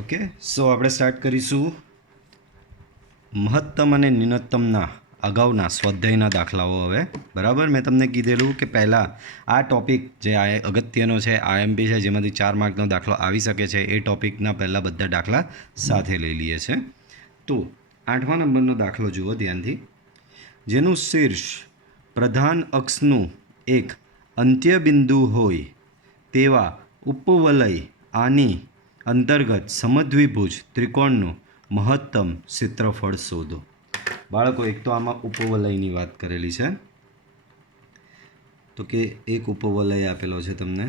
Okay, સો આપણે start કરીશું મહત્તમ અને ન્યૂનતમના અગાઉના સ્વાધ્યાયના દાખલાઓ હવે. બરાબર, મેં તમને કીધેલું કે પહેલાં આ ટૉપિક જે અગત્યનો છે, આઈએમપી છે, જેમાંથી 4 માર્કનો દાખલો આવી શકે છે, એ ટૉપિકના પહેલાં બધા દાખલા સાથે લઈ લઈએ છે. તો 8મા નંબરનો દાખલો જુઓ ધ્યાનથી. જેનું શીર્ષ પ્રધાન અક્ષનું એક અંત્યબિંદુ હોય તેવા ઉપવલય આની અંતર્ગત સમદ્વિભુજ ત્રિકોણનું મહત્તમ ક્ષેત્રફળ શોધો. બાળકો, એક તો આમાં ઉપવલયની વાત કરેલી છે, તો કે એક ઉપવલય આપેલો છે તમને,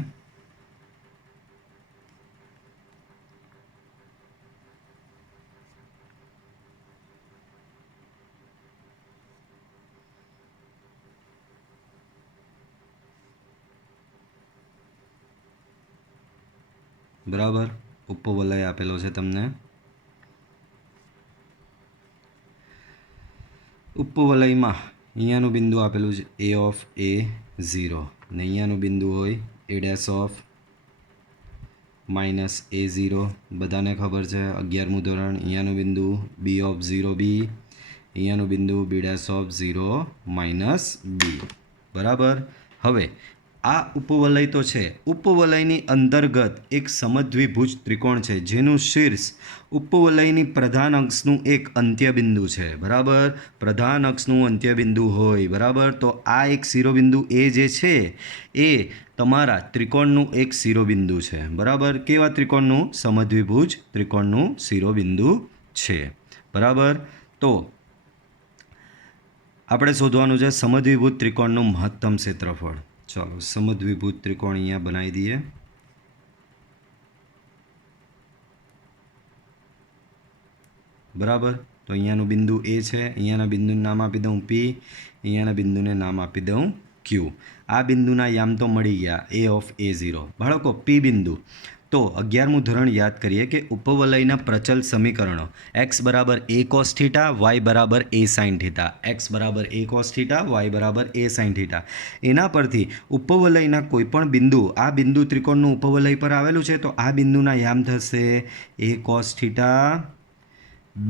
બરાબર, ઉપવલય આપેલો છે તમને. ઉપવલયમાં અહીંયાનું બિંદુ આપેલું છે એ ઓફ A0 ને અહીંયાનું બિંદુ હોય એ ડેશ ઓફ -A0. બધાને ખબર છે 11મું ધોરણ. અહીંયાનું બિંદુ B ઓફ 0B, અહીંયાનું બિંદુ B ડેશ ઓફ 0 -B. બરાબર. હવે આ ઉપવલય તો છે, ઉપવલયની અંતર્ગત એક સમદ્વિભુજ ત્રિકોણ છે જેનું શીર્ષ ઉપવલયની પ્રધાન અક્ષનું એક અંત્યબિંદુ છે. બરાબર, પ્રધાન અક્ષનું અંત્યબિંદુ હોય. બરાબર, તો આ એક શિરોબિંદુ એ જે છે એ તમારા ત્રિકોણનું એક શિરોબિંદુ છે. બરાબર, કેવા ત્રિકોણનું? સમદ્વિભુજ ત્રિકોણનું શિરોબિંદુ છે. બરાબર, તો આપણે શોધવાનું છે સમદ્વિભુજ ત્રિકોણનું મહત્તમ ક્ષેત્રફળ. ચાલો સમદ્વિભુજ ત્રિકોણ અહીંયા બનાવી દઈએ. બરાબર, તો અહીંયાનું બિંદુ એ છે, અહીંયાના બિંદુને નામ આપી દઉં P, અહીંયાના બિંદુને નામ આપી દઉં Q. આ બિંદુના યામ તો મળી ગયા A ઓફ A0. બાળકો, P બિંદુ તો 11મું ધોરણ યાદ કરીએ કે ઉપવલયના પ્રચલ સમીકરણો x બરાબર a cos થીટા, y બરાબર a sin થીટા, x બરાબર a cos થીટા, y બરાબર a sin થીટા. એના પરથી ઉપવલયના કોઈપણ બિંદુ, આ બિંદુ ત્રિકોણનું ઉપવલય પર આવેલું છે તો આ બિંદુના યામ થશે a cos theta, b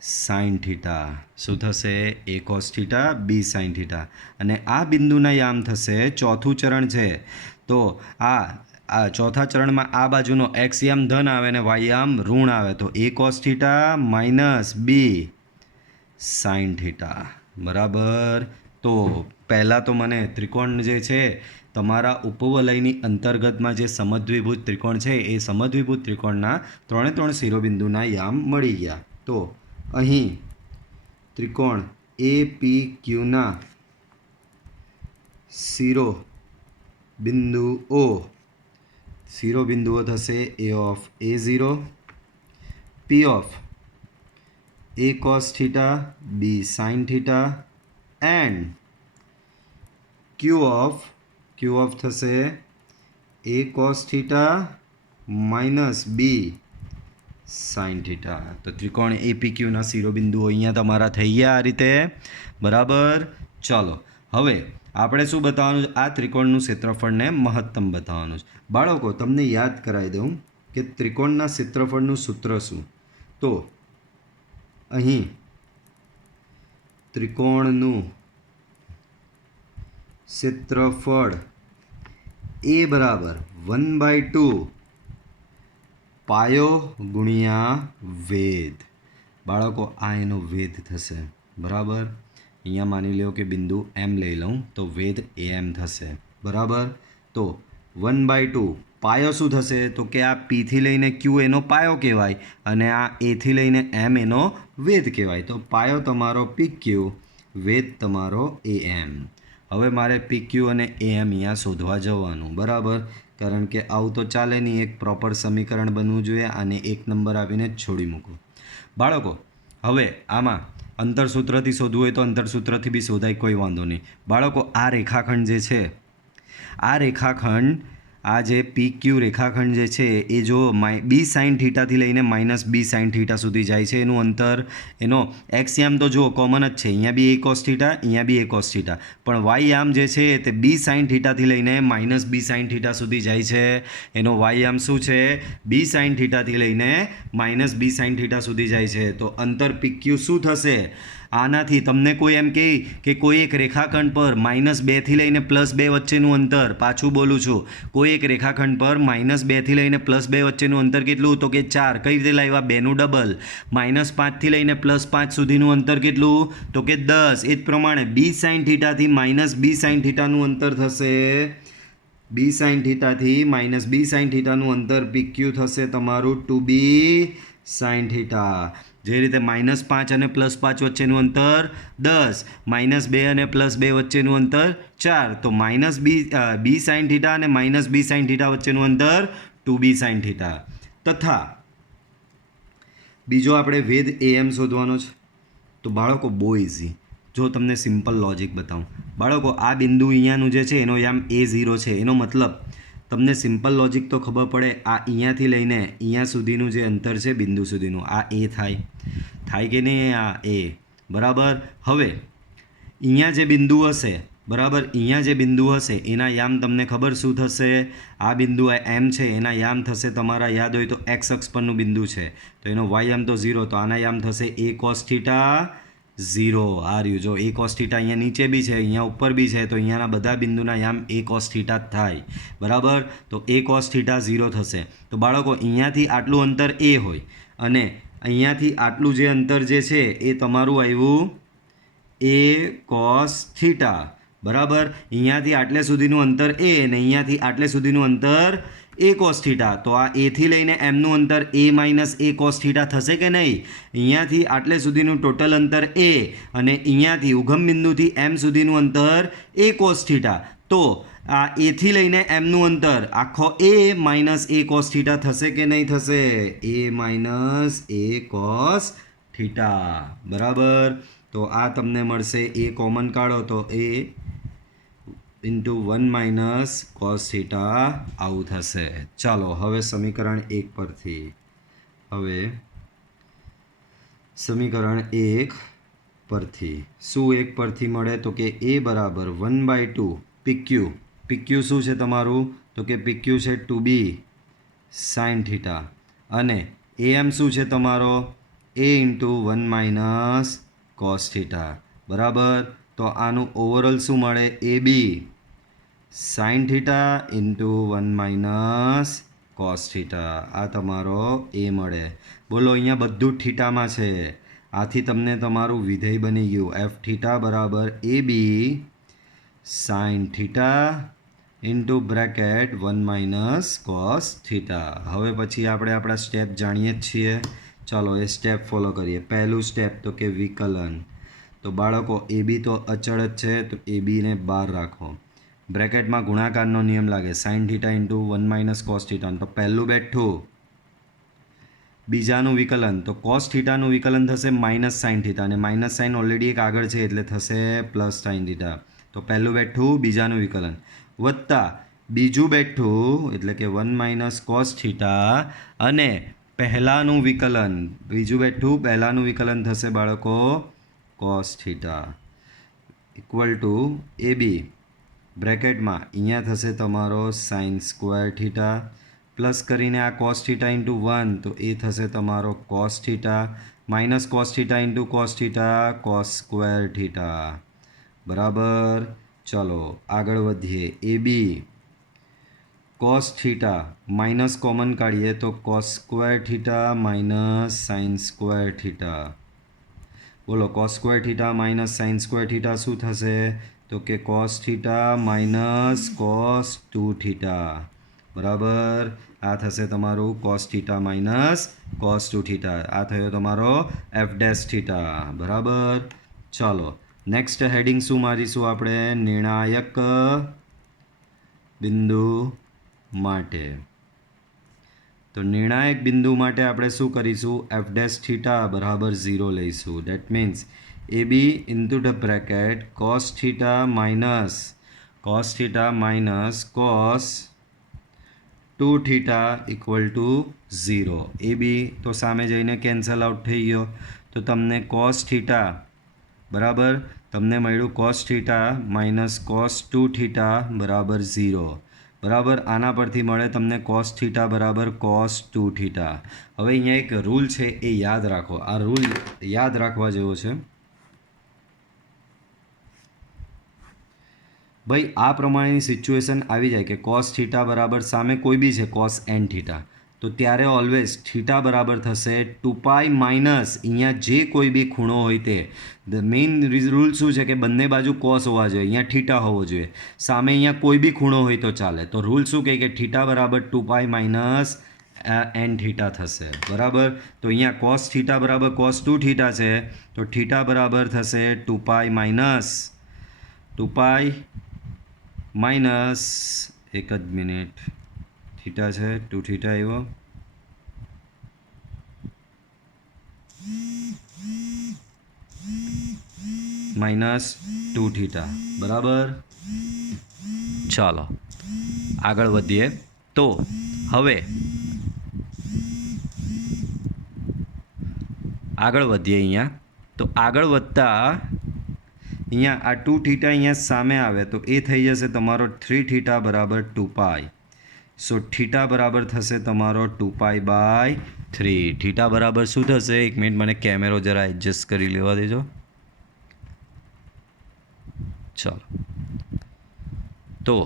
sin theta. શું થશે? a cos theta, b sin theta. અને આ બિંદુના યામ થશે, ચોથું ચરણ છે તો આ ચોથા ચરણમાં આ બાજુનો x યામ ધન આવે અને y યામ ઋણ આવે તો a cos theta minus b sin theta. બરાબર, તો પહેલાં તો મને ત્રિકોણ જે છે તમારા ઉપવલયની અંતર્ગતમાં જે સમદ્વિભુજ ત્રિકોણ છે એ સમદ્વિભુજ ત્રિકોણના 3 શિરોબિંદુના યામ મળી ગયા. તો અહીં ત્રિકોણ APQના શિરોબિંદુઓ થશે A of A0, P of A cos theta, B sin theta and Q of થશે A cos theta minus B sin theta. તો ત્રિકોણ APQના શિરોબિંદુઓ અહીંયા તમારા થઈ ગયા આ રીતે. બરાબર, ચાલો હવે આપણે શું બતાવવાનું છે? આ ત્રિકોણનું ક્ષેત્રફળને મહત્તમ બતાવવાનું છે. બાળકો, તમને યાદ કરાવી દઉં કે ત્રિકોણના ક્ષેત્રફળનું સૂત્ર શું? તો અહીં ત્રિકોણનું ક્ષેત્રફળ A બરાબર 1/2 પાયો ગુણ્યા વેધ. બાળકો, આ એનો વેધ થશે. બરાબર, અહીંયા માની લો કે બિંદુ M લઈ લઉં તો વેધ AM થશે. બરાબર, તો 1/2 પાયો શું થશે? તો કે આ Pથી લઈને Q એનો પાયો કહેવાય અને આ Aથી લઈને M એનો વેધ કહેવાય. તો પાયો તમારો PQ, વેધ તમારો AM. હવે મારે PQ અને AM અહીંયા શોધવા જવાનું. બરાબર, કારણ કે આવું તો ચાલે નહીં, એક પ્રોપર સમીકરણ બનવું જોઈએ. આને 1 નંબર આપીને જ છોડી મૂકો. બાળકો, હવે આમાં અંતરસૂત્રથી શોધવું હોય તો અંતરસૂત્રથી બી શોધાય, કોઈ વાંધો નહીં. બાળકો, આ રેખાખંડ જે છે, આ રેખાખંડ આ જે પી ક્યુ રેખાખંડ જે છે એ જો બી સાઇન થીટાથી લઈને માઇનસ બી સાઇન થીટા સુધી જાય છે એનું અંતર એનો એક્સ યામ તો જુઓ કોમન જ છે, અહીંયા બી એ કોસ થીટા, અહીંયા બી એ કોસ થીટા, પણ વાય યામ જે છે તે બી સાઇન થીટાથી લઈને માઇનસ બી સાઇન થીટા સુધી જાય છે. એનો વાય યામ શું છે? બી સાઇન થીટાથી લઈને માઇનસ બી સાઇન થીટા સુધી જાય છે. તો અંતર પી ક્યુ શું થશે? આનાથી તમને કોઈ એમ કહે કે કોઈ એક રેખાખંડ પર -2થી લઈને +2 વચ્ચેનું અંતર, પાછું બોલું છું, કોઈ એક રેખાખંડ પર -2થી લઈને +2 વચ્ચેનું અંતર કેટલું? તો કે 4. કઈ રીતે લાવ્યા? 2નું ડબલ. -5થી લઈને +5 સુધીનું અંતર કેટલું? તો કે 10. એ જ પ્રમાણે બી સાઇન થીટાથી માઇનસ બી સાઇન થીટાનું અંતર થશે, બી સાઇન થીટાથી માઇનસ બી સાઇન થીટાનું અંતર પી ક્યુ થશે તમારું 2b સાઇન થીટા. જે રીતે -5 અને +5 વચ્ચેનું અંતર 10, -2 અને +2 વચ્ચેનું અંતર 4, તો બી સાઇન થીટા અને માઇનસ બી સાઇન થીટા વચ્ચેનું અંતર 2b સાઇન થીટા. તથા બીજો આપણે વેધ am શોધવાનો છે. તો બાળકો બહુ ઇઝી, જો તમને સિમ્પલ લોજિક બતાવું. બાળકો આ બિંદુ અહીંયાનું જે છે એનો યામ A0 છે. એનો મતલબ તમને સિમ્પલ લોજિક તો ખબર પડે, આ અહીંયાથી લઈને અહીંયા સુધીનું જે અંતર છે બિંદુ સુધીનું, આ એ થાય કે નહીં? આ એ બરાબર. હવે અહીંયા જે બિંદુ હશે, બરાબર, અહીંયા જે બિંદુ હશે એના યામ તમને ખબર શું થશે? આ બિંદુ એમ છે એના યામ થશે તમારા, યાદ હોય તો એક્સ અક્ષ પરનું બિંદુ છે તો એનો વાય યામ તો 0, તો આના યામ થશે એ કોસ થીટા 0. આ રહ્યું, જો એ કોસ થીટા અહીંયા નીચે બી છે, અહીંયા ઉપર બી છે, તો અહીંયાના બધા બિંદુના યામ એ કોસ થીટા જ થાય, બરાબર. તો એ કોસ થીટા 0 થશે. તો બાળકો અહીંયાથી આટલું અંતર એ હોય અને અહીંયાથી આટલું જે અંતર જે છે એ તમારું આવ્યું એ કોસ થીટા, બરાબર. અહીંયાથી આટલે સુધીનું અંતર એ અને અહીંયાથી આટલે સુધીનું અંતર એ કોસ થીટા. તો આ એથી લઈને એમનું અંતર એ માઇનસ એ કોસ થીટા થશે કે નહીં? અહીંયાથી આટલે સુધીનું ટોટલ અંતર એ અને અહીંયાથી ઉગમ બિંદુથી એમ સુધીનું અંતર એ કોસ થીટા. તો આ એથી લઈને એમનું અંતર આખો એ માઇનસ એ કોસ થીટા થશે કે નહીં થશે? એ માઇનસ એ કોસ થીટા, બરાબર. તો આ તમને મળશે, એ કોમન કાઢો તો એ ઇન્ટુ 1 માઇનસ કોસ થીટા આવું થશે. ચાલો હવે સમીકરણ 1 પરથી, હવે સમીકરણ 1 પરથી શું 1 પરથી મળે? તો કે એ બરાબર 1/2 PQ. PQ શું છે તમારું? તો કે PQ છે 2b સાઇન થીટા અને AM શું છે તમારો? a into 1 minus cos theta, બરાબર. તો આનું ઓવરઓલ શું મળે? AB sign theta into 1 minus cos theta. આ તમારો એ મળે. બોલો, અહીંયા બધું થીટામાં છે, આથી તમને તમારું વિધેય બની ગયું એફ થીટા બરાબર AB sign theta into bracket 1 minus cos theta. હવે પછી આપણે આપણા સ્ટેપ જાણીએ જ છીએ, ચાલો એ સ્ટેપ ફોલો કરીએ. પહેલું સ્ટેપ તો કે વિકલન. તો બાળકો AB તો અચળ જ છે, તો ABને બહાર રાખો. બ્રેકેટમાં ગુણાકારનો નિયમ લાગે, sign theta into 1 minus cos theta. તો પહેલું બેઠું. બીજાનું વિકલન, તો કોસ થીટાનું વિકલન થશે માઇનસ સાઇન થીટા અને માઇનસ સાઇન ઓલરેડી એક આગળ છે એટલે થશે પ્લસ સાઇન થીટા. તો પહેલું બેઠું, બીજાનું વિકલન વત્તા બીજું બેઠું એટલે કે 1 માઇનસ કોસ થીટા અને પહેલાંનું વિકલન, બીજું બેઠું, પહેલાંનું વિકલન થશે બાળકો cos theta equal two AB બ્રેકેટમાં અહીંયા થશે તમારો સાઇન સ્ક્વેર થીટા પ્લસ કરીને આ કોસ થીટા ઇન્ટુ 1, તો એ થશે તમારો cos theta minus cos theta into cos theta cos square theta, બરાબર. ચલો આગળ વધીએ. AB cos theta minus common કાઢીએ તો cos square theta minus sine square theta. બોલો, cos square theta minus sine square theta શું થશે? તો કે cos theta minus cos 2 theta, બરાબર. આ થશે તમારું cos theta minus cos 2 theta. આ થયો તમારો એફ ડેશ થીટા, બરાબર. ચાલો નેક્સ્ટ હેડિંગ શું મારીશું આપણે? નિર્ણાયક બિંદુ માટે. તો નિર્ણાયક બિંદુ માટે આપણે શું કરીશું? એફ ડેશ થીટા બરાબર 0 લઈશું. That means AB into the bracket cos theta minus cos two theta equal to 0. A B તો સામે જઈને કેન્સલ આઉટ થઈ ગયો, તો તમને કોસ થીટા બરાબર તમને મળ્યું cos theta minus cos two theta બરાબર 0. બરાબર આના પરથી મળે તમને કોસ થીટા બરાબર કોસ ટુ થીટા. હવે અહીંયા એક રૂલ છે એ યાદ રાખો, આ રૂલ યાદ રાખવા જેવો છે. ભાઈ આ પ્રમાણેની સિચ્યુએશન આવી જાય કે કોસ થીટા બરાબર સામે કોઈ બી છે કોસ એન થીટા, તો ત્યારે ઓલવેઝ થીટા બરાબર થશે 2π માઇનસ અહીંયા જે કોઈ બી ખૂણો હોય તે. મેઇન રૂલ શું છે કે બંને બાજુ કોસ હોવા જોઈએ, અહીંયા થીટા હોવો જોઈએ, સામે અહીંયા કોઈ બી ખૂણો હોય તો ચાલે. તો રૂલ શું કહે કે થીટા બરાબર 2π માઇનસ એન થીટા થશે. બરાબર તો અહીંયા કોસ થીટા બરાબર કોસ ટુ થીટા છે, તો થીટા બરાબર થશે 2π માઇનસ એક જ મિનિટ થીટા છે ટુ થીટા આવ્યો માઇનસ ટુ થીટા. બરાબર ચાલો આગળ વધીએ. તો હવે આગળ વધીએ અહીંયા. તો આગળ વધતા અહીંયા આ ટુ થીટા અહીંયા સામે આવે તો એ થઈ જશે તમારો 3 થીટા બરાબર 2π. સો થીટા બરાબર થશે તમારો 2π/3. થીટા બરાબર શું થશે? એક મિનિટ મને કેમેરો જરા એડજસ્ટ કરી લેવા દેજો. ચાલો તો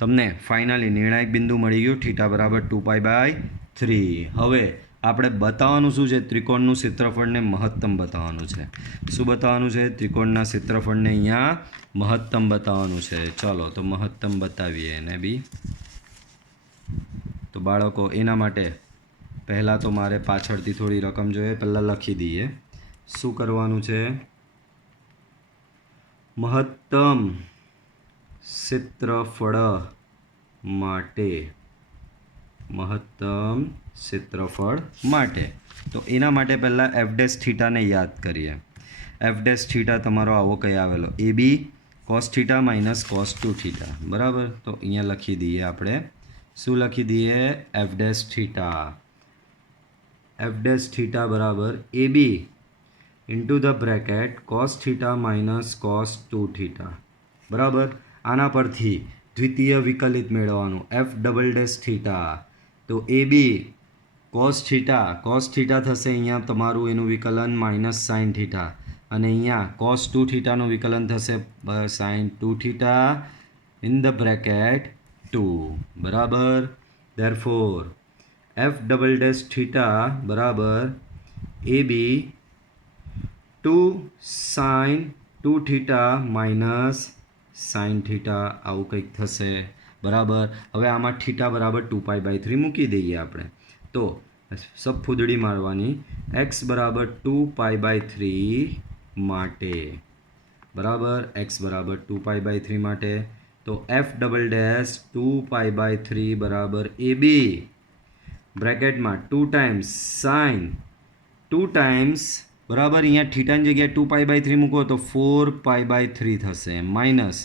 તમને ફાઇનલી નિર્ણાયક બિંદુ મળી ગયું થીટા બરાબર 2π/3. હવે આપણે બતાવવાનું શું છે? ત્રિકોણનું ક્ષેત્રફળને મહત્તમ બતાવવાનું છે. શું બતાવવાનું છે? ત્રિકોણના ક્ષેત્રફળને અહીંયા મહત્તમ બતાવવાનું છે. ચાલો તો મહત્તમ બતાવીએ એને બી. તો બાળકો એના માટે પહેલાં તો મારે પાછળથી થોડી રકમ જોઈએ, પહેલાં લખી દઈએ. શું કરવાનું છે? મહત્તમ ક્ષેત્રફળ માટે તો એના માટે પહેલાં એફ ડેશ થીટાને યાદ કરીએ. એફ ડેશ થીટા તમારો આવો કઈ આવેલો A B cos theta minus cos two theta. બરાબર તો અહીંયા લખી દઈએ આપણે. શું લખી દઈએ? એફ ડેશ થીટા બરાબર A B into the bracket cos theta minus cos two theta. બરાબર આના પરથી દ્વિતીય વિકલિત મેળવવાનું એફ ડબલ ડેશ થીટા. તો એ બી કોસ થીટા થશે અહીંયા તમારું એનું વિકલન માઇનસ સાઇન થીટા, અને અહીંયા કોસ ટુ થીટાનું વિકલન થશે sine two theta in the bracket 2. બરાબર therefore F double dash theta બરાબર A B 2 sine two theta minus sine theta આવું કંઈક થશે. બરાબર હવે આમાં થીટા બરાબર 2π/3 મૂકી દઈએ આપણે. તો સબ ફૂદડી મારવાની x બરાબર 2π/3 માટે. બરાબર x બરાબર 2π/3 માટે. તો એફ ડબલ ડેશ 2π/3 બરાબર A B બ્રેકેટમાં 2 times sign 2 times બરાબર અહીંયા થીટાની જગ્યાએ 2π/3 મૂકો તો 4π/3 થશે માઇનસ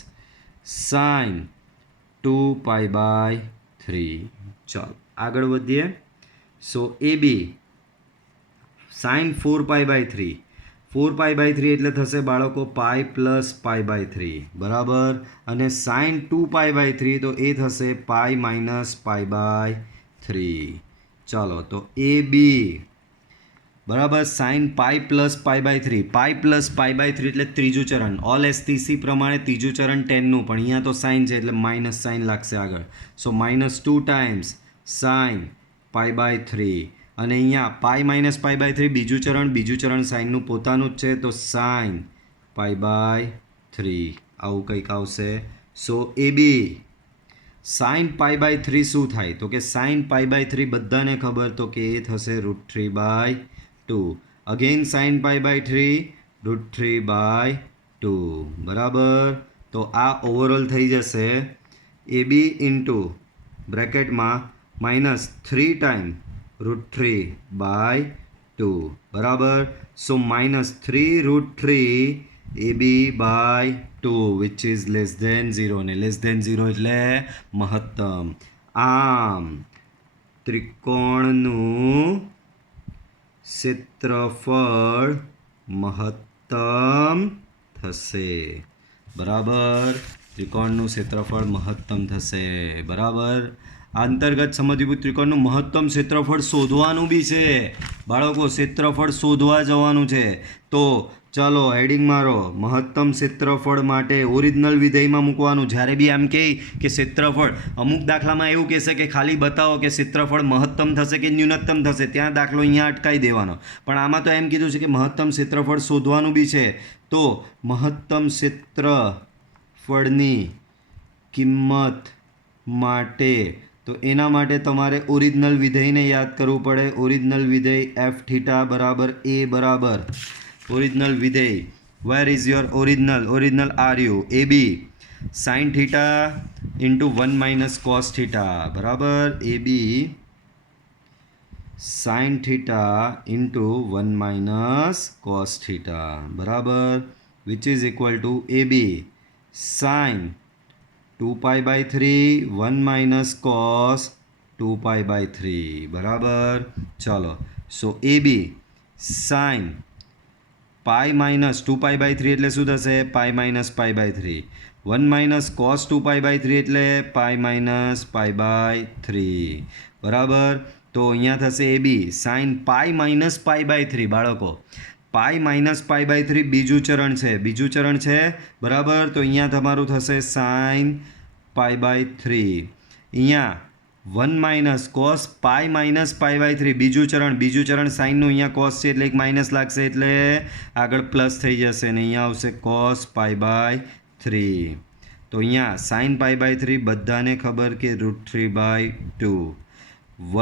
સાઇન 2π/3. ચાલો આગળ વધીએ. સો એ બી સાઇન 4π/3 એટલે થશે બાળકો પાઈ પ્લસ π/3. બરાબર અને સાઇન 2π/3 તો એ થશે પાઈ માઇનસ π/3. ચાલો તો એ બી બરાબર સાઇન પાઈ પ્લસ π/3 એટલે ત્રીજું ચરણ. ઓલ એસટીસી પ્રમાણે ત્રીજું ચરણ 10નું, પણ અહીંયા તો સાઇન છે એટલે માઇનસ સાઇન લાગશે આગળ. સો -2 ટાઈમ્સ સાઇન π/3 અને અહીંયા પાઈ માઇનસ π/3 બીજું ચરણ સાઇનનું પોતાનું જ છે, તો સાઇન π/3 આવું કંઈક આવશે. સો એ બી સાઇન π/3 શું થાય? તો કે સાઇન π/3 બધાને ખબર, તો કે એ થશે √3/2. Again sine π/3 √3/2. બરાબર તો આ ઓવરઓલ થઈ જશે એ બી ઇન્ટુ બ્રેકેટમાં -3 ટાઈમ √3/2. બરાબર so -3 √3 AB/2 which is less than 0 ને લેસ ધેન 0 એટલે મહત્તમ. આમ ત્રિકોણનું ક્ષેત્રફળ મહત્તમ થશે. બરાબર, ત્રિકોણનું ક્ષેત્રફળ મહત્તમ થશે. બરાબર, અંતર્ગત સમદ્વિભુજ ત્રિકોણનું મહત્તમ ક્ષેત્રફળ શોધવાનું બી છે બાળકો. ક્ષેત્રફળ શોધવા જવાનું છે. તો ચાલો હેડિંગ મારો. મહત્તમ ક્ષેત્રફળ માટે ઓરિજિનલ વિધેયમાં મૂકવાનું. જ્યારે બી આમ કહે કે ક્ષેત્રફળ, અમુક દાખલામાં એવું કહેશે કે ખાલી બતાવો કે ક્ષેત્રફળ મહત્તમ થશે કે ન્યૂનતમ થશે, ત્યાં દાખલો અહીંયા અટકાવી દેવાનો. પણ આમાં તો એમ કીધું છે કે મહત્તમ ક્ષેત્રફળ શોધવાનું બી છે. તો મહત્તમ ક્ષેત્રફળની કિંમત માટે, તો એના માટે તમારે ઓરિજિનલ વિધેયને યાદ કરવું પડે. ઓરિજિનલ વિધેય એફ થીટા બરાબર એ બરાબર ઓરિજિનલ વિધેય. Where is your original are you A B sine theta into 1 minus cos theta બરાબર. A B sine theta into 1 minus cos theta બરાબર, which is equal to A B sine 2π/3 1 minus cos 2π/3 બરાબર. ચાલો, સો એ B sign pi minus 2π/3 એટલે શું થશે? Pi minus પાઈ/3. 1 minus cos 2π/3 એટલે પાઈ minus પાઈ/3 બરાબર. તો અહીંયા થશે એ બી સાઇન પાઈ માઇનસ પાઈ/3 બાળકો. પાઈ માઇનસ પાઈ/3 બીજું ચરણ છે બરાબર. તો અહીંયા તમારું થશે સાઇન પાઈ/3. અહીંયા 1 માઇનસ કોસ પાઈ માઇનસ પાઈ/3 બીજું ચરણ સાઇનનું અહીંયા કોસ છે એટલે એક માઇનસ લાગશે એટલે આગળ પ્લસ થઈ જશે અને અહીંયા આવશે કોસ પાઈ/3. તો અહીંયા સાઇન પાઈ/3 બધાને ખબર કે √3/2.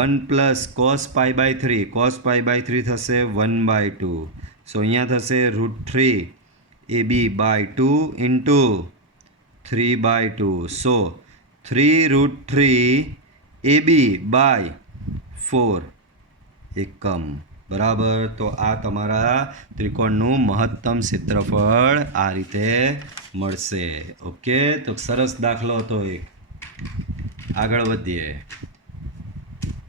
1 પ્લસ કોસ પાઈ/3 કોસ પાઈ/3 થશે 1/2. સો અહીંયા થશે √3 AB/2 ઇન્ટુ 3/2. સો 3√3 AB/4 એકમ બરાબર. તો આ તમારા ત્રિકોણનું મહત્તમ ક્ષેત્રફળ આ રીતે મળશે. ઓકે, તો સરસ દાખલો હતો એક. આગળ વધીએ.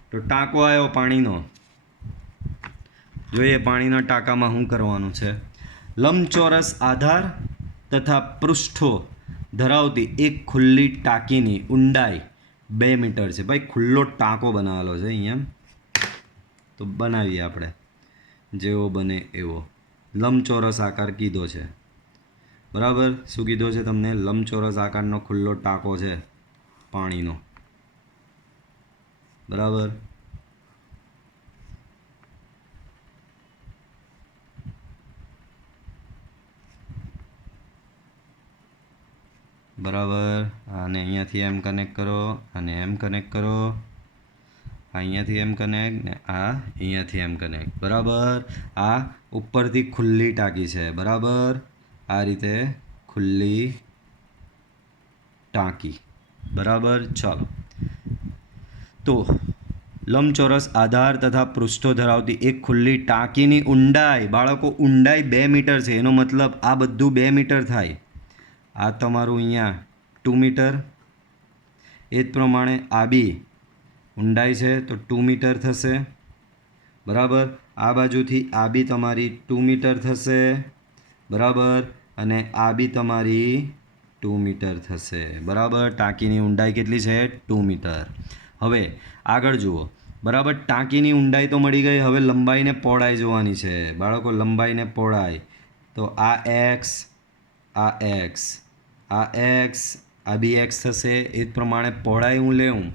તો ટાંકો આવ્યો પાણીનો. જોઈએ પાણીના ટાંકામાં શું કરવાનું છે. લંબચોરસ આધાર તથા પૃષ્ઠો ધરાવતી એક ખુલ્લી ટાંકીની ઊંડાઈ 2 મીટર છે. ભાઈ ખુલ્લો ટાંકો બનાવેલો છે અહીંયા, તો બનાવીએ આપણે જેવો બને એવો. લંબચોરસ આકાર કીધો છે બરાબર. શું કીધો છે તમને? લંબચોરસ આકારનો ખુલ્લો ટાંકો છે પાણીનો બરાબર. બરાબર, આને અહીંયાથી એમ કનેક્ટ કરો, અને એમ કનેક્ટ કરો, અહીંયાથી એમ કનેક્ટ ને આ અહીંયાથી એમ કનેક્ટ બરાબર. આ ઉપરથી ખુલ્લી ટાંકી છે બરાબર. આ રીતે ખુલ્લી ટાંકી બરાબર. ચાલો, તો લંબચોરસ આધાર તથા પૃષ્ઠો ધરાવતી એક ખુલ્લી ટાંકીની ઊંડાઈ બાળકો, ઊંડાઈ 2 મીટર છે. એનો મતલબ આ બધું 2 મીટર થાય. આ તમારું અહીંયા 2 મીટર. એ જ પ્રમાણે આ બી ઊંડાઈ છે તો 2 મીટર થશે બરાબર. આ બાજુથી આ બી તમારી 2 મીટર થશે બરાબર. અને આ બી તમારી 2 મીટર થશે બરાબર. ટાંકીની ઊંડાઈ કેટલી છે? 2 મીટર. હવે આગળ જુઓ બરાબર. ટાંકીની ઊંડાઈ તો મળી ગઈ. હવે લંબાઈને પહોળાઈ જોવાની છે બાળકો. લંબાઈને પહોળાઈ, તો આ એક્સ, આ એક્સ, આ એક્સ, આ બી એક્સ થશે. એ જ પ્રમાણે પહોળાઈ હું લેવું,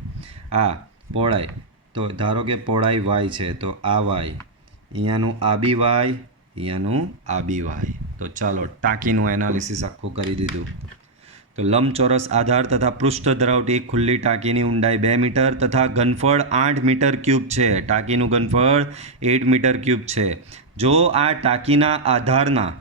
આ પહોળાઈ, તો ધારો કે પહોળાઈ વાય છે તો આ વાય, અહીંયાનું આ બી વાય, અહીંયાનું આ બી વાય. તો ચાલો ટાંકીનું એનાલિસિસ આખું કરી દીધું. તો લંબચોરસ આધાર તથા પૃષ્ઠ ધરાવતી એક ખુલ્લી ટાંકીની ઊંડાઈ 2 મીટર તથા ઘનફળ 8 મીટર ક્યુબ છે. ટાંકીનું ઘનફળ 8 મીટર ક્યુબ છે. જો આ ટાંકીના આધારના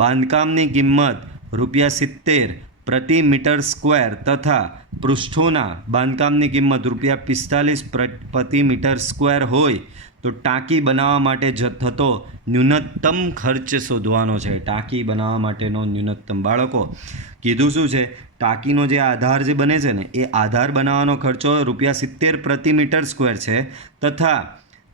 બાંધકામની કિંમત ₹70 પ્રતિ મીટર સ્ક્વેર તથા પૃષ્ઠોના બાંધકામની કિંમત ₹45 પ્રતિ મીટર સ્ક્વેર હોય તો ટાંકી બનાવવા માટે થતો ન્યૂનતમ ખર્ચ શોધવાનો છે. ટાંકી બનાવવા માટેનો ન્યૂનતમ. બાળકો કીધું શું છે? ટાંકીનો જે આધાર જે બને છે ને એ આધાર બનાવવાનો ખર્ચો ₹70 પ્રતિ મીટર સ્ક્વેર છે તથા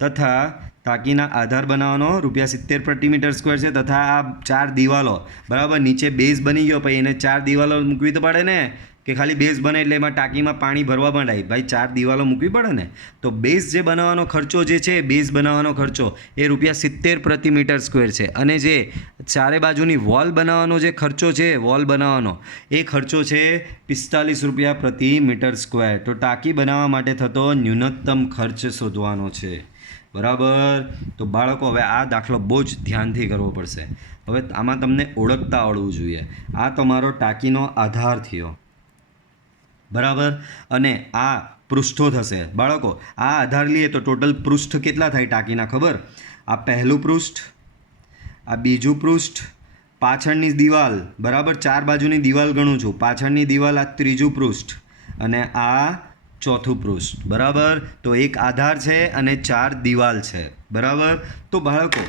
ટાંકીના આધાર બનાવવાનો ₹70 પ્રતિ મીટર સ્ક્વેર છે તથા આ 4 દિવાલો બરાબર નીચે બેઝ બની ગયો પછી એને 4 દિવાલો મૂકવી તો પડે ને કે ખાલી બેઝ બને એટલે એમાં ટાંકીમાં પાણી ભરવા માંડાય ભાઈ 4 દિવાલો મૂકવી પડે ને તો બેઝ જે બનાવવાનો ખર્ચો જે છે બેઝ બનાવવાનો ખર્ચો એ ₹70 પ્રતિ મીટર સ્ક્વેર છે અને જે ચારે બાજુની વોલ બનાવવાનો જે ખર્ચો છે વોલ બનાવવાનો એ ખર્ચો છે ₹45 પ્રતિ મીટર સ્ક્વેર. તો ટાંકી બનાવવા માટે થતો ન્યૂનતમ ખર્ચ શોધવાનો છે. બરાબર. તો બાળકો હવે આ દાખલો બહુ જ ધ્યાનથી કરવો પડશે. હવે આમાં તમને ઓળખતા આવડવું જોઈએ. આ તમારો ટાંકીનો આધાર થયો બરાબર અને આ પૃષ્ઠો થશે. બાળકો આ આધાર લઈએ તો ટોટલ પૃષ્ઠ કેટલા થાય ટાંકીના ખબર? આ પહેલું પૃષ્ઠ, આ બીજું પૃષ્ઠ, પાછળની દિવાલ બરાબર 4 બાજુની દિવાલ ગણું છું, પાછળની દિવાલ આ ત્રીજું પૃષ્ઠ અને આ ચોથું પૃષ્ઠ બરાબર. તો એક આધાર છે અને 4 દિવાલ છે બરાબર. તો બાળકો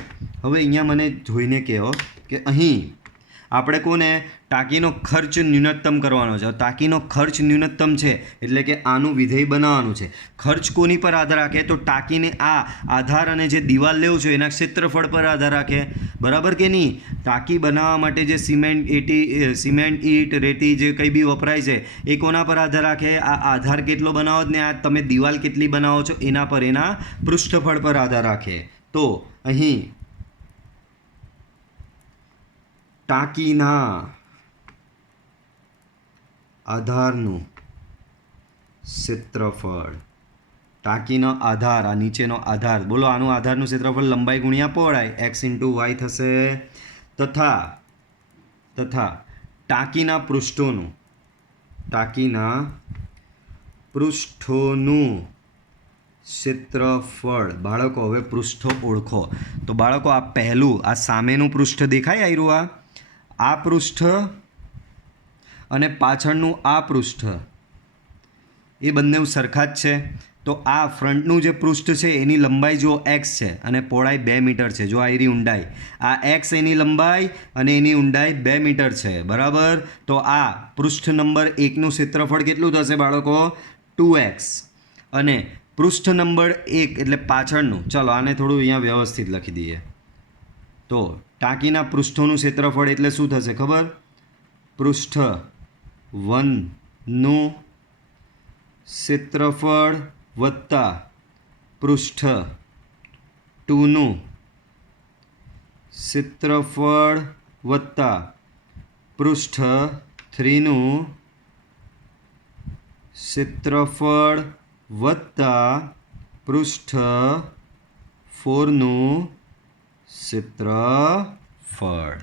હવે અહીંયા મને જોઈને કહો કે અહીં આપણે કોને ટાંકીનો ખર્ચ ન્યૂનતમ કરવાનો છે. ટાંકીનો ખર્ચ ન્યૂનતમ છે એટલે કે આનું વિધેય બનાવવાનું છે. ખર્ચ કોની પર આધાર રાખે? તો ટાંકીને આ આધાર અને જે દિવાલ લેવું છે એના ક્ષેત્રફળ પર આધાર રાખે બરાબર કે નહીં? ટાંકી બનાવવા માટે જે સિમેન્ટ ઈંટ રેતી જે કંઈ બી વપરાય છે એ કોના પર આધાર રાખે? આ આધાર કેટલો બનાવો ને આ તમે દિવાલ કેટલી બનાવો છો એના પર, એના પૃષ્ઠફળ પર આધાર રાખે. તો અહીં ટાંકીના આધારનું ક્ષેત્રફળ, ટાંકીનો આધાર આ નીચેનો આધાર બોલો આનું આધારનું ક્ષેત્રફળ લંબાઈ ગુણ્યા પહોળાઈ x × y થશે તથા ટાંકીના પૃષ્ઠોનું ક્ષેત્રફળ. બાળકો હવે પૃષ્ઠો ઓળખો. તો બાળકો આ પહેલું આ સામેનું પૃષ્ઠ દેખાય આવ્યું આ પૃષ્ઠ અને પાછળનું આ પૃષ્ઠ એ બંને સરખા જ છે. તો આ ફ્રન્ટનું જે પૃષ્ઠ છે એની લંબાઈ જો x છે અને પહોળાઈ 2 મીટર છે. જો આ એની ઊંડાઈ આ x એની લંબાઈ અને એની ઊંડાઈ 2 મીટર છે બરાબર. તો આ પૃષ્ઠ નંબર 1નું ક્ષેત્રફળ કેટલું થશે બાળકો? 2x અને પૃષ્ઠ નંબર 1 એટલે પાછળનું. ચલો આને થોડું અહીંયા વ્યવસ્થિત લખી દઈએ. તો ટાંકીના પૃષ્ઠોનું ક્ષેત્રફળ એટલે શું થશે ખબર? પૃષ્ઠ 1નું ક્ષેત્રફળ વત્તા પૃષ્ઠ 2નું ક્ષેત્રફળ વત્તા પૃષ્ઠ 3નું ક્ષેત્રફળ વત્તા પૃષ્ઠ 4નું ક્ષેત્રફળ.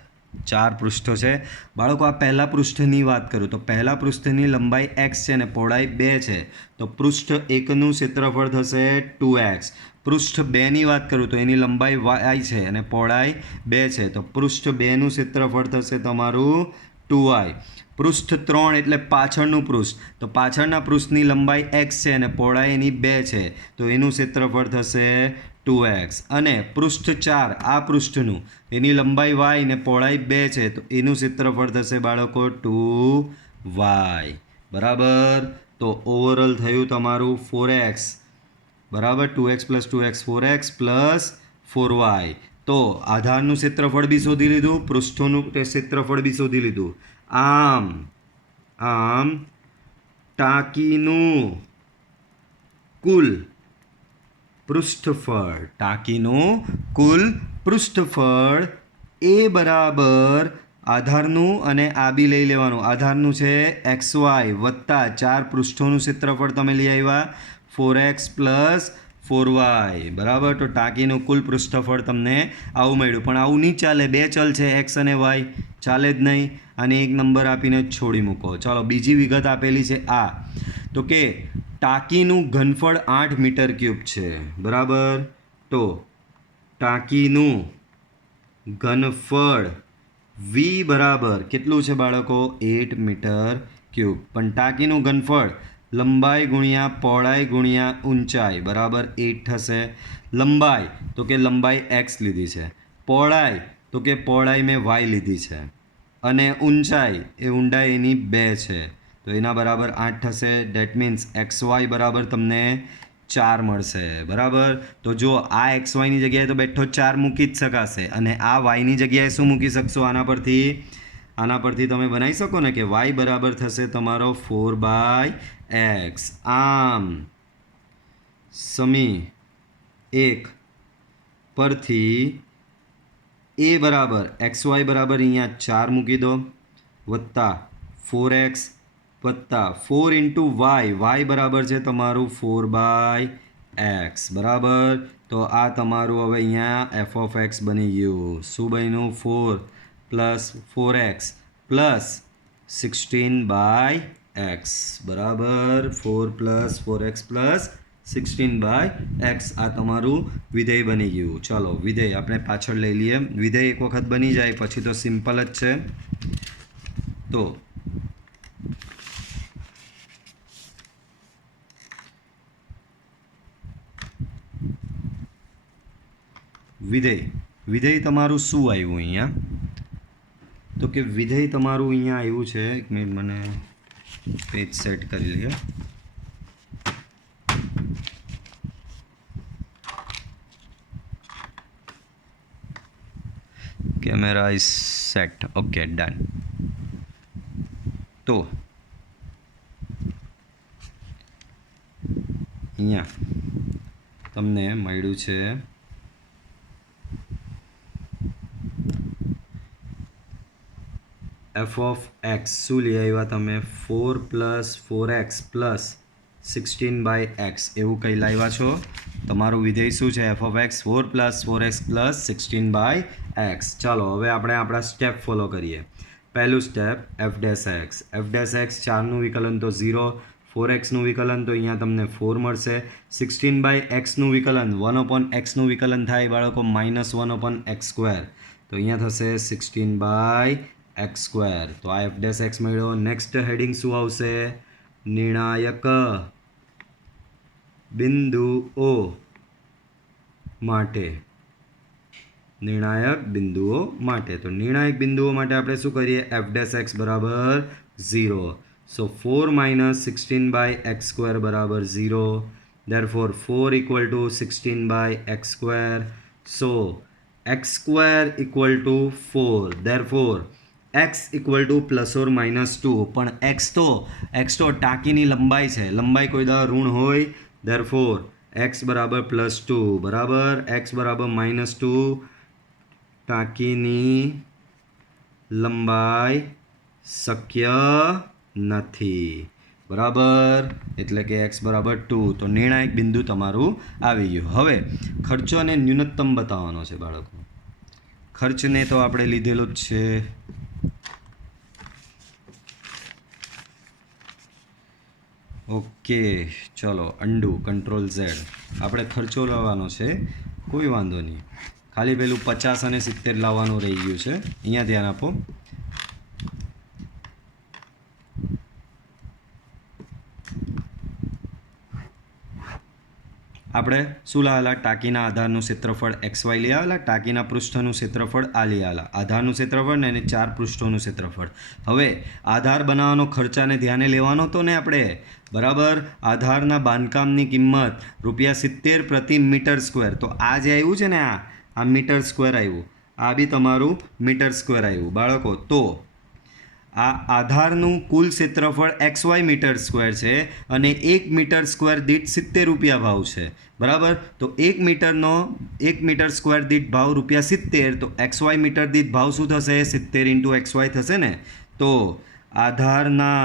4 પૃષ્ઠો છે બાળકો. આ પહેલા પૃષ્ઠની વાત કરું તો પહેલા પૃષ્ઠની લંબાઈ x છે અને પહોળાઈ 2 છે તો પૃષ્ઠ 1નું ક્ષેત્રફળ થશે 2x. પૃષ્ઠ 2ની વાત કરું તો એની લંબાઈ y છે અને પહોળાઈ 2 છે તો પૃષ્ઠ 2નું ક્ષેત્રફળ થશે તમારું 2y. પૃષ્ઠ 3 એટલે પાછળનું પૃષ્ઠ તો પાછળના પૃષ્ઠની લંબાઈ x છે અને પહોળાઈ એની 2 છે તો એનું ક્ષેત્રફળ થશે 2x. અને પૃષ્ઠ 4 આ પૃષ્ઠનું એની લંબાઈ y ને પહોળાઈ 2 છે તો એનું ક્ષેત્રફળ થશે બાળકો 2y બરાબર. તો ઓવરઓલ થયું તમારું 4x બરાબર. 2x + 2x 4x + 4y. તો આધારનું ક્ષેત્રફળ બી શોધી લીધું, પૃષ્ઠોનું ક્ષેત્રફળ બી શોધી લીધું. આમ ટાંકીનું કુલ પૃષ્ઠફળ એ બરાબર આધારનું અને આ બી લઈ લેવાનું. આધારનું છે xy વત્તા 4 પૃષ્ઠોનું ક્ષેત્રફળ તમે લઈ આવ્યા 4x + 4y બરાબર. તો ટાંકીનું કુલ પૃષ્ઠફળ તમને આવું મળ્યું. પણ આવું નહીં ચાલે, 2 ચલ છે x અને y, ચાલે જ નહીં. આને 1 નંબર આપીને છોડી મૂકો. ચાલો બીજી વિગત આપેલી છે આ તો કે ટાંકીનું ઘનફળ 8 મીટર ક્યુબ છે બરાબર. તો ટાંકીનું ઘનફળ વી બરાબર કેટલું છે બાળકો 8 મીટર ક્યુબ. પણ ટાંકીનું ઘનફળ લંબાઈ ગુણ્યા પહોળાઈ ગુણ્યા ઊંચાઈ બરાબર 8 થશે. લંબાઈ તો કે લંબાઈ એક્સ લીધી છે, પહોળાઈ તો કે પહોળાઈ મેં વાય લીધી છે, અને ઊંચાઈ એ ઊંડાઈ એની 2 છે, તો એના બરાબર 8 થશે. ડેટ મીન્સ એક્સ વાય બરાબર તમને 4 મળશે. બરાબર, તો જો આ એક્સ વાયની જગ્યાએ તો બેઠો 4 મૂકી જ શકાશે, અને આ વાયની જગ્યાએ શું મૂકી શકશો? આના પરથી તમે બનાવી શકો ને કે વાય બરાબર થશે તમારો 4/x. આમ સમી 1 પરથી એ બરાબર એક્સ વાય બરાબર અહીંયા 4 મૂકી દો, વત્તા 4x વત્તા 4 ઇન્ટુ વાય બરાબર છે તમારું 4/x. બરાબર, તો આ તમારું હવે અહીંયા એફ ઓફ એક્સ બની ગયું. શું બન્યું? 4 + 4x + 16/x. બરાબર, 4 + 4x + 16/x આ તમારું વિધેય બની ગયું. ચાલો વિધેય આપણે પાછળ લઈ લઈએ. વિધેય એક વખત બની જાય પછી તો સિમ્પલ જ છે. તો વિધેય તમારું શું આવ્યું અહીંયા? તો કે વિધેય તમારું અહીંયા આવ્યું છે, એક મિનિટ મને પેજ સેટ કરી લઈએ. Camera is set. Okay, done. તો અહીંયા તમને મળ્યું છે એફ ઓફ એક્સ. શું લઈ આવ્યા તમે? 4 + 4x + 16/x એવું કંઈ લાવ્યા છો. તમારું વિધેય શું છે? F of x 4 + 4x + 16/x. ચાલો હવે આપણે આપણા સ્ટેપ ફોલો કરીએ. પહેલું સ્ટેપ એફ ડેશ એક્સ. 4નું વિકલન તો 0, 4xનું વિકલન તો અહીંયા તમને 4 મળશે. 16/xનું વિકલન 1/xનું વિકલન થાય બાળકો -1/x², તો અહીંયા થશે 16/x². તો આ એફ ડેશ એક્સ મળ્યો. નેક્સ્ટ હેડિંગ શું આવશે? નિર્ણાયક બિંદુઓ માટે. નિર્ણાયક બિંદુઓ માટે, તો નિર્ણાયક બિંદુઓ માટે આપણે શું કરીએ? એફ ડેશ એક્સ બરાબર 0. સો 4 - 16/x² બરાબર 0. therefore 4 = 16/x². so x² = 4. therefore x = ±2. પણ x તો ટાંકીની લંબાઈ છે, લંબાઈ કોઈ દા ઋણ હોય. therefore x બરાબર +2. બરાબર, x બરાબર -2 ટાંકીની લંબાઈ શક્ય નથી. બરાબર, એટલે કે x બરાબર 2. તો નિર્ણાયક બિંદુ તમારું આવી ગયું. હવે ખર્ચોને ન્યૂનતમ બતાવવાનો છે બાળકો. ખર્ચને તો આપણે લીધેલો જ છે. ઓકે, ચલો અંડુ Ctrl+Z. આપણે ખર્ચો લાવવાનો છે, કોઈ વાંધો નહીં. ખાલી પેલું 50 અને 70 લાવવાનું રહી ગયું છે. અહીંયા ધ્યાન આપો. આપણે શું લાવેલા? ટાંકીના આધારનું ક્ષેત્રફળ XY લઈ આવેલા, ટાંકીના પૃષ્ઠનું ક્ષેત્રફળ આ લઈ આવેલા. આધારનું ક્ષેત્રફળ ને 4 પૃષ્ઠોનું ક્ષેત્રફળ. હવે આધાર બનાવવાનો ખર્ચાને ધ્યાને લેવાનો હતો ને આપણે. બરાબર, આધારના બાંધકામની કિંમત ₹70 પ્રતિ મીટર². તો આ જે આવ્યું છે ને, આ મીટર² આવ્યું, આ બી તમારું મીટર² આવ્યું બાળકો. તો આ આધારનું કુલ ક્ષેત્રફળ XY મીટર² છે અને 1 મીટર² દીઠ 70 રૂપિયા ભાવ છે. બરાબર, તો 1 મીટર² દીઠ ભાવ ₹70. તો XY મીટર દીઠ ભાવ શું થશે? 70 × XY થશે ને. તો આધારના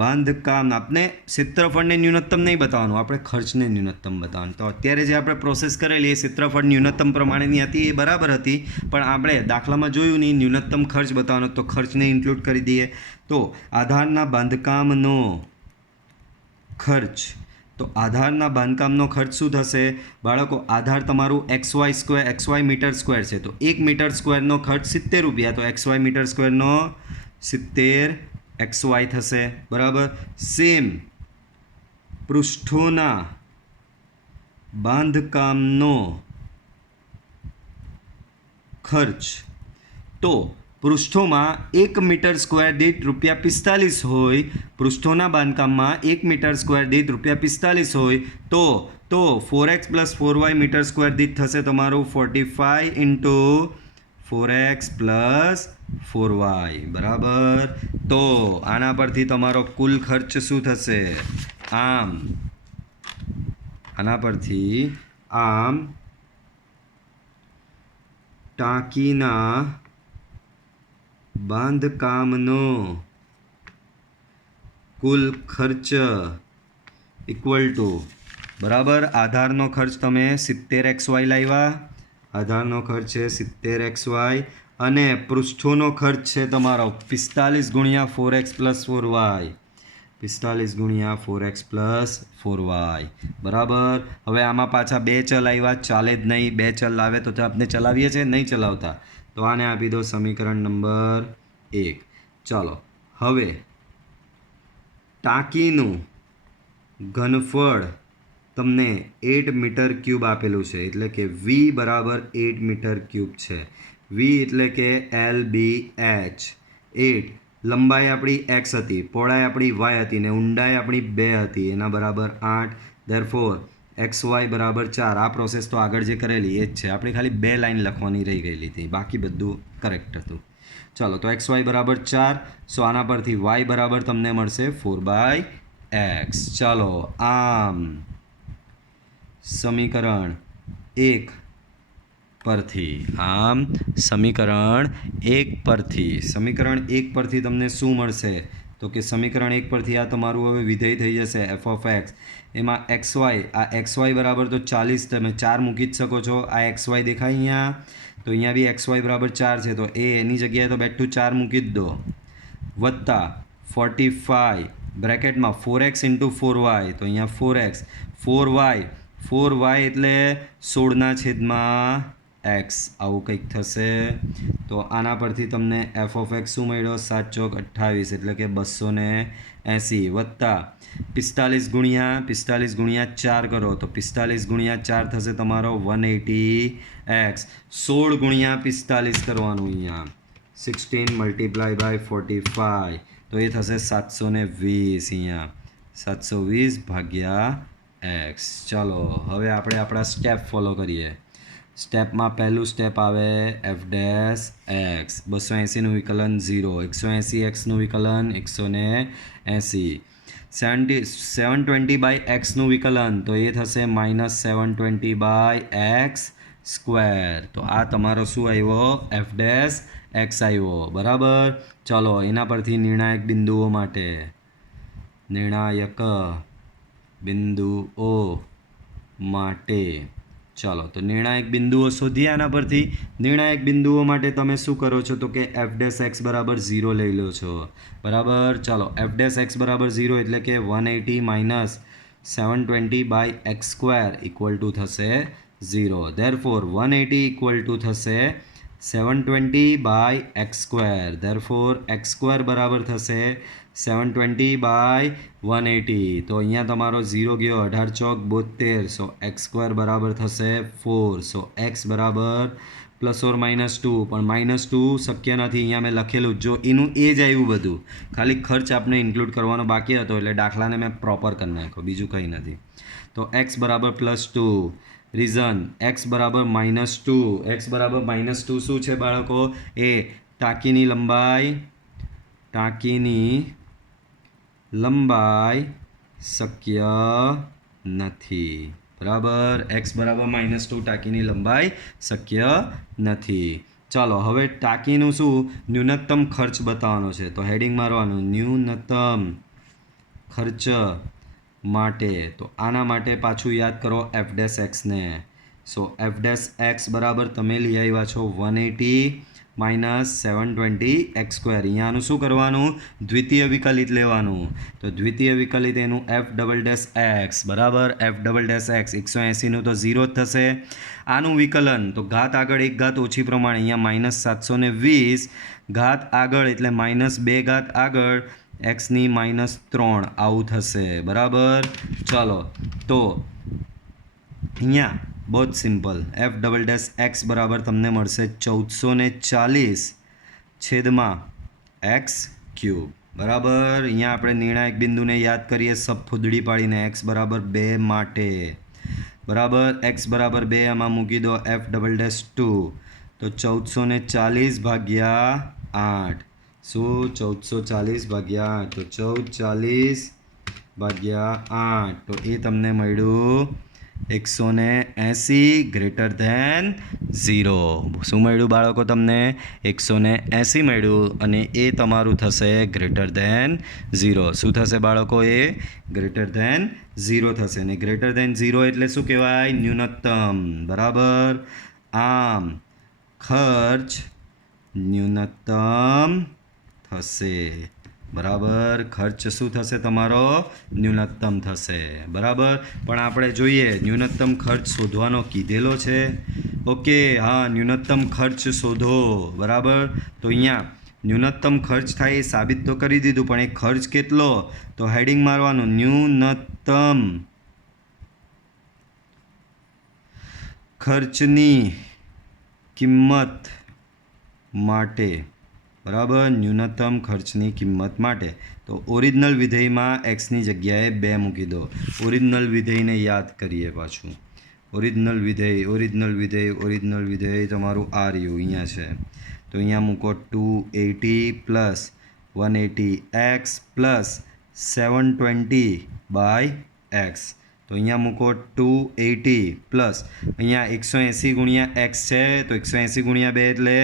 બાંધકામ આપણે ક્ષેત્રફળને ન્યૂનતમ નહીં બતાવવાનું, આપણે ખર્ચને ન્યૂનતમ બતાવવાનું. તો અત્યારે જે આપણે પ્રોસેસ કરેલી એ ક્ષેત્રફળ ન્યૂનતમ પ્રમાણેની હતી, એ બરાબર હતી, પણ આપણે દાખલામાં જોયું નહીં ન્યૂનતમ ખર્ચ બતાવવાનો, તો ખર્ચને ઇન્ક્લુડ કરી દઈએ. તો આધારના બાંધકામનો ખર્ચ, તો આધારના બાંધકામનો ખર્ચ શું થશે બાળકો? આધાર તમારું XY મીટર સ્ક્વેર છે, તો 1 મીટર સ્ક્વેરનો ખર્ચ 70 રૂપિયા, તો XY મીટર સ્ક્વેરનો 70 XY થશે, બરાબર. સેમ પૃષ્ઠોના બાંધકામનો ખર્ચ, તો પૃષ્ઠોમાં 1 મીટર સ્ક્વેર દીઠ ₹45 હોય, પૃષ્ઠોના બાંધકામમાં 1 મીટર સ્ક્વેર દીઠ ₹45 હોય, તો 4x + 4y મીટર સ્ક્વેર દીઠ થશે તમારું 45 × 4x + 4y, બરાબર. તો આના પરથી તમારો કુલ ખર્ચ શું થશે? આના પરથી ટાંકીના બાંધકામનો કુલ ખર્ચ = બરાબર. આધારનો ખર્ચ તમે 70XY લાવ્યા, આધારનો ખર્ચ છે 70XY, અને પૃષ્ઠોનો ખર્ચ છે તમારો 45 × 4x + 4y, 45 × 4x + 4y, બરાબર. હવે આમાં પાછા બે ચલ આવ્યા, ચાલે જ નહીં. બે ચલ આવે તો આપણે ચલાવીએ છીએ, નહીં ચલાવતા, તો આને આપી દો સમીકરણ નંબર 1. ચાલો, હવે ટાંકીનું ઘનફળ તમને 8 મીટર ક્યુબ આપેલું છે, એટલે કે V = 8 મીટર ક્યુબ છે. V એટલે કે LBH. 8 લંબાઈ આપણી x હતી, પહોળાઈ આપણી y હતી, ને ઊંડાઈ આપણી 2 હતી, એના બરાબર 8. Therefore XY = 4. આ પ્રોસેસ તો આગળ જે કરેલી એ જ છે, આપણે ખાલી 2 લાઈન લખવાની રહી ગયેલી હતી, બાકી બધું કરેક્ટ હતું. ચાલો, તો XY = 4, સો આના પરથી y બરાબર તમને મળશે 4/x. ચાલો, આમ સમીકરણ 1 પરથી તમને શું મળશે? તો કે સમીકરણ 1 પરથી આ તમારું હવે વિધેય થઈ જશે f(x). એમાં XY, આ XY બરાબર તો 40 તમે 4 મૂકી જ શકો છો. આ XY દેખાય અહીંયા, તો અહીંયા બી XY = 4 છે, તો એની જગ્યાએ તો બેઠું 4 મૂકી જ દો, વત્તા 45 બ્રેકેટમાં 4x × 4y, તો અહીંયા 4x, 4y એટલે 16/x, આવું કંઈક થશે. તો આના પરથી તમને f(x) શું મળ્યો? 7 × 28 એટલે કે 280, વત્તા 45 × 4 કરો, તો 45 × 4 થશે તમારો 180x. 16 × 45 કરવાનું, અહીંયા 16 × 45, તો એ થશે 720, અહીંયા 720/x. ચાલો, હવે આપણે આપણા સ્ટેપ ફોલો કરીએ. સ્ટેપમાં પહેલું સ્ટેપ આવે f'(x). 280નું વિકલન 0, 180x નું વિકલન 180, 720/x નું વિકલન, તો એ થશે -720/x². તો આ તમારો શું આવ્યો? f'(x) આવ્યો, બરાબર. ચાલો, એના પરથી નિર્ણાયક બિંદુઓ માટે ચાલો, તો નિર્ણાયક બિંદુઓ શોધીએ. આના પરથી નિર્ણાયક બિંદુઓ માટે તમે શું કરો છો? તો કે f'(x) = 0 લઈ લો છો, બરાબર. ચાલો, f'(x) = 0 એટલે કે 180 - 720/x² થશે 0. ધેરફોર 180 થશે 720/x². ધેરફોર x² બરાબર થશે 720/180. તો અહીંયા તમારો 0 ગયો, 18 ચોક 72, સો x² બરાબર થશે 4. સો x બરાબર ±2, પણ -2 શક્ય નથી, અહીંયા મેં લખેલું, જો એનું એ જ આવ્યું બધું, ખાલી ખર્ચ આપણે ઇન્ક્લુડ કરવાનો બાકી હતો, એટલે દાખલાને મેં પ્રોપર કરી નાખ્યો, બીજું કંઈ નથી. તો x બરાબર +2. રીઝન x બરાબર -2. x બરાબર -2 શું છે બાળકો? એ ટાંકીની લંબાઈ શક્ય નથી, બરાબર. x બરાબર -2, ટાંકીની લંબાઈ શક્ય નથી. ચાલો, હવે ટાંકીનું શું ન્યૂનતમ ખર્ચ બતાવવાનો છે, તો હેડિંગ મારવાનું ન્યૂનતમ ખર્ચ માટે. તો આના માટે પાછું યાદ કરો f'(x) ને. સો f'(x) બરાબર તમે લઈ આવ્યા છો 180, -720x². અહીંયા આનું શું કરવાનું? દ્વિતીય વિકલિત લેવાનું. તો દ્વિતીય વિકલિત એનું f'(x) બરાબર. f'(x) 180નું તો 0 જ થશે. આનું વિકલન તો ઘાત આગળ એક ઘાત ઓછી પ્રમાણે અહીંયા -720 ઘાત આગળ એટલે -2 ઘાત આગળ એક્સની -3 આવું થશે. બરાબર. ચલો તો અહીંયા બહુ જ સિમ્પલ f'(x) બરાબર તમને મળશે 1440/x³. બરાબર. અહીંયા આપણે નિર્ણાયક બિંદુને યાદ કરીએ ફૂદડી પાડીને x બરાબર 2 માટે. બરાબર. x બરાબર 2 આમાં મૂકી દો f'(2) તો 1440/8. શું? 1440/8. તો 1440/8 તો એ તમને મળ્યું 180 > 0. શું મળ્યું બાળકો તમને? 180 મળ્યું અને એ તમારું થશે >0. શું થશે બાળકો? એ >0 થશે ને >0 એટલે શું કહેવાય? ન્યૂનતમ. બરાબર. આમ ખર્ચ ન્યૂનતમ થશે. બરાબર. ખર્ચ શું થશે તમારો? ન્યૂનતમ થશે. બરાબર. પણ આપણે જોઈએ ન્યૂનતમ ખર્ચ શોધવાનો કીધેલો છે. ઓકે. હા, ન્યૂનતમ ખર્ચ શોધો. બરાબર. તો અહીંયા ન્યૂનતમ ખર્ચ થાય એ સાબિત તો કરી દીધું, પણ એ ખર્ચ કેટલો? તો હેડિંગ મારવાનું ન્યૂનતમ ખર્ચની કિંમત માટે. બરાબર. ન્યૂનતમ ખર્ચની કિંમત માટે. તો ઓરિજિનલ વિધેયમાં એક્સની જગ્યાએ 2 મૂકી દો. ઓરિજિનલ વિધેયને યાદ કરીએ પાછું. ઓરિજિનલ વિધેય તમારું આ રહ્યું અહીંયા છે. તો અહીંયા મૂકો 280 + 180x + 720/x. તો અહીંયા મૂકો 280 પ્લસ અહીંયા 180 × x છે તો 180 × 2 એટલે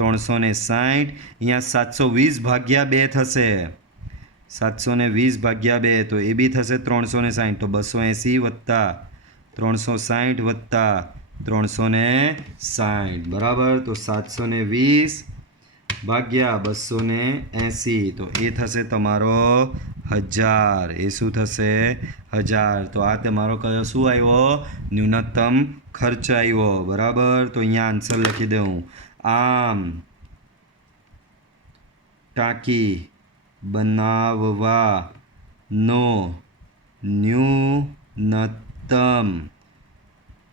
360. અહીંયા 720/2 થશે. 720/2 તો એ બી થશે 360. તો 280 + 360 + 360. બરાબર. તો 720/280 તો એ થશે તમારો 1000. એ શું થશે? 1000. તો આ તમારો કયો શું આવ્યો? ન્યૂનતમ ખર્ચ આવ્યો. બરાબર. તો અહીંયા આન્સર લખી દઉં. આમ ટાંકી બનાવવાનો ન્યૂનતમ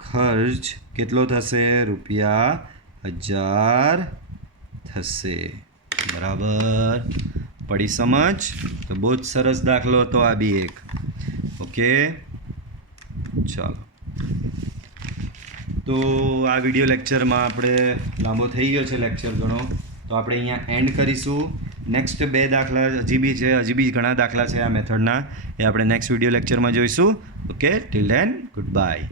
ખર્ચ કેટલો થશે? ₹1000 થશે. બરાબર. પડી સમજ? તો બહુ જ સરસ દાખલો હતો આ બી એક. ઓકે. ચાલો તો આ વિડીયો લેક્ચરમાં આપણે લાંબો થઈ ગયો છે લેક્ચર ઘણો, તો આપણે અહીંયા એન્ડ કરીશું. નેક્સ્ટ 2 દાખલા હજી બી ઘણા દાખલા છે આ મેથડના, એ આપણે નેક્સ્ટ વિડીયો લેક્ચરમાં જોઈશું. Okay. Till then good bye.